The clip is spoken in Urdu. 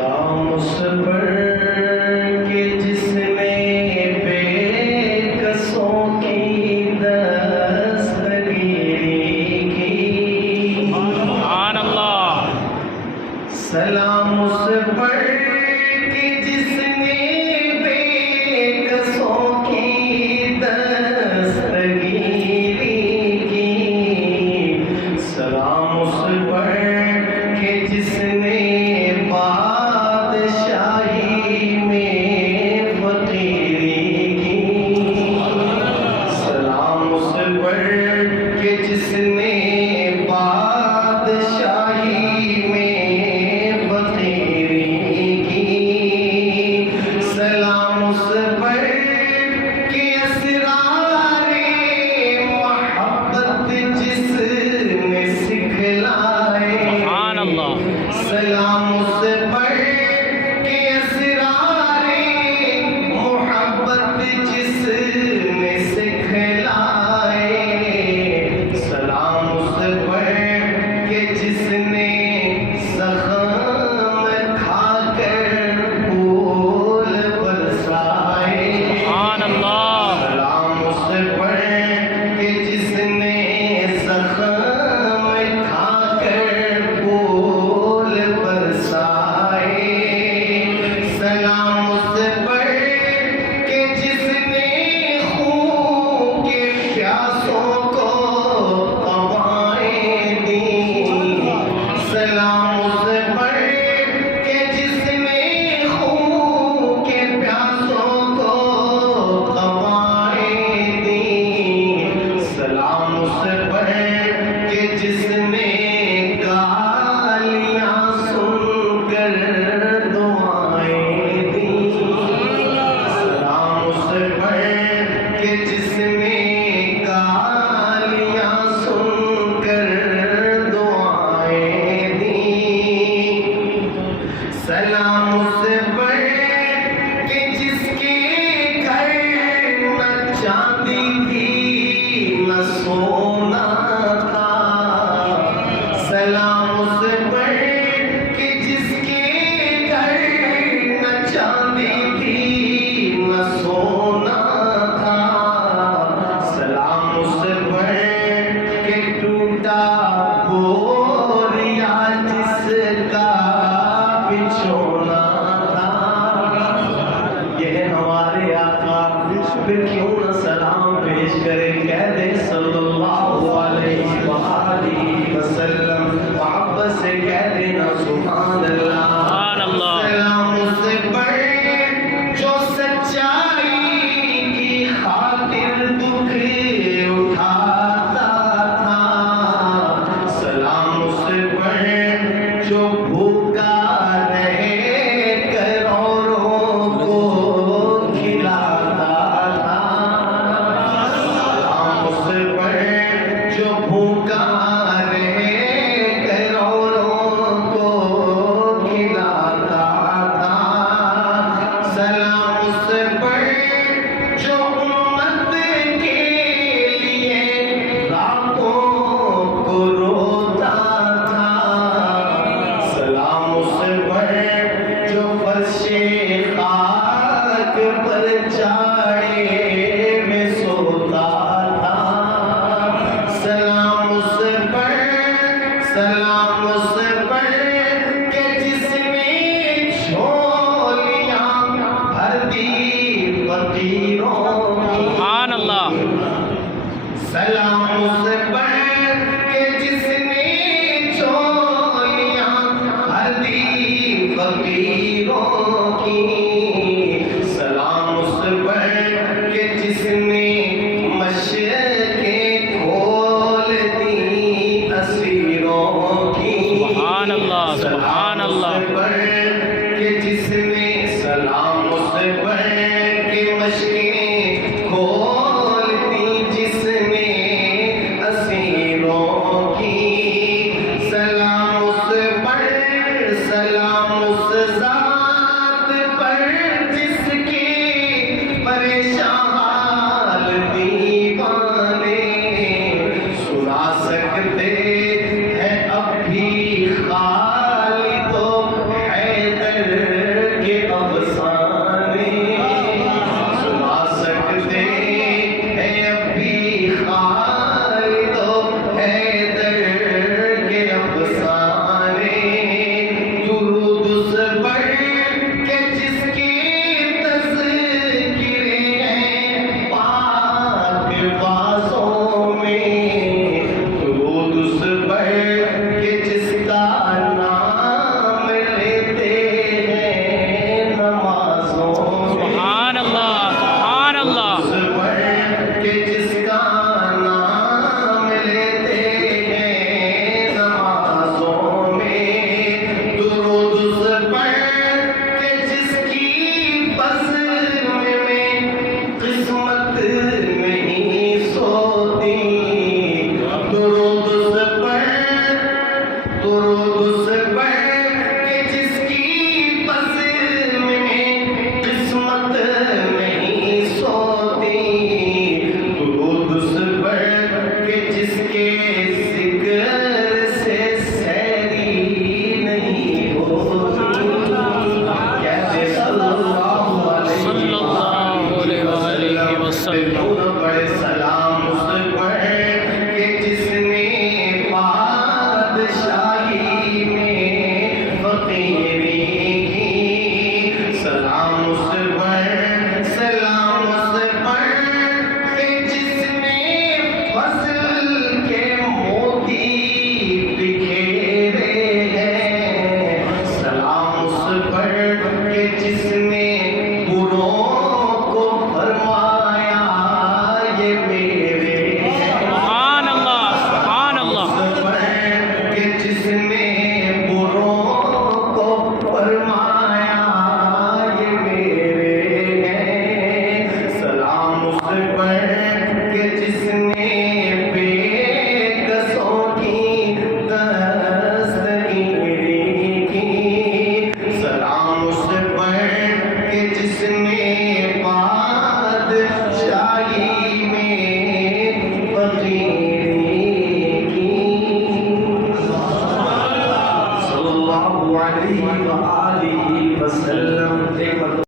سلام اس پر کہ جس نے بے کسوں کی دستگیری کی. سبحان اللہ. سلام اس پر کہ جس نے بے کسوں کی دستگیری کی. سلام اس پر کہ جس نے بادشاہی میں فقیری کی. سلام اس پر کہ جس نے بادشاہی میں فقیری کی. سلام اس پر کہ اسرار محبت جس نے سکھلائے. سبحان اللہ. سلام اس پر کہ اسرار محبت جس نے سکھلائے. سلام اس پر کہ جس نے زخم کھا کر پھول برسائے. سبحان اللہ. سلام اس پر کہ جس نے زخم کھا کر پھول برسائے. سلام اس پر کہ جس نے خون کے پیاسوں کو قبائیں دیں. سلام اس پر کہ جس نے خون کے پیاسوں کو قبائیں دیں. سلام اس پر کہ جس نے گالیاں سن کر دعائیں دیں. سلام اس پر کہ جس نے گالیاں سن کر دعائیں دیں. سلام اس پر کہ جس کے گھر نہ چاندی تھی نہ سونا تھا. سلام اس پر کہ جس کے گھر نہ چاندی تھی نہ سونا تھا. سلام اس پر کہ ٹوٹا بوریا جس کا بچھونا تھا. یہ ہے ہمارے آقا، پھر کیوں نہ سلام پیش کرے. کہہ دے صلی اللہ علیہ وآلہ وسلم. محبت سے کہہ دینا سبحان اللہ. سبحان اللہ. سلام اس پر جو سچائی کی خاطر دکھ اٹھاتا تھا. سلام اس پر جو بھوکا رہے کروڑوں کو کھلاتا تھا. سلام اس پر جو بھوکا رہے کروڑوں کو کھلاتا تھا. سلام اس پر جو امت کے لیے راتوں کو روتا تھا. سلام اس پر جو فرش خاک پر چاڑے میں سوتا تھا. سلام اس پر کہ جس نے جھولیاں بھر دی فقیروں کی. سبحان اللہ. سلام اس پر کہ جس نے جھولیاں بھر دی فقیروں کی. سلام اس پر کہ جس نے مشرقیں کھول دی اسیروں کی. سبحان اللہ. سبحان اللہ. سلام اس پر کہ جس نے سلام اس پر کہ مشرقیں کھول دی جس نے اسیروں کی. سلام اس پر سلام اس ذات پر جس کے پریشان حال دیوانے سنا سکتے ہیں اب بھی خالد و حیدر لیتے ہیں نمازوں میں سبحان اللہ سبحان اللہ اس پر کہ جس کا نام لیتے ہیں نمازوں میں درود اس پر کہ جس کی بزم میں قسمت نہیں سوتی درود اس پر کہ جس کی بزم میں قسمت نہیں سوتی درود اس پر کہ جس کے ذکر سے سیری نہیں ہوتی کہتے صلی اللہ صلی اللہ علیہ وآلہ وسلم بڑے سلام اس پر کہ جس نے بادشاہی میں فقیری کی سلام اس پر کہ جس نے فضل کے موتی بکھیرے ہیں سلام اس پر کہ جس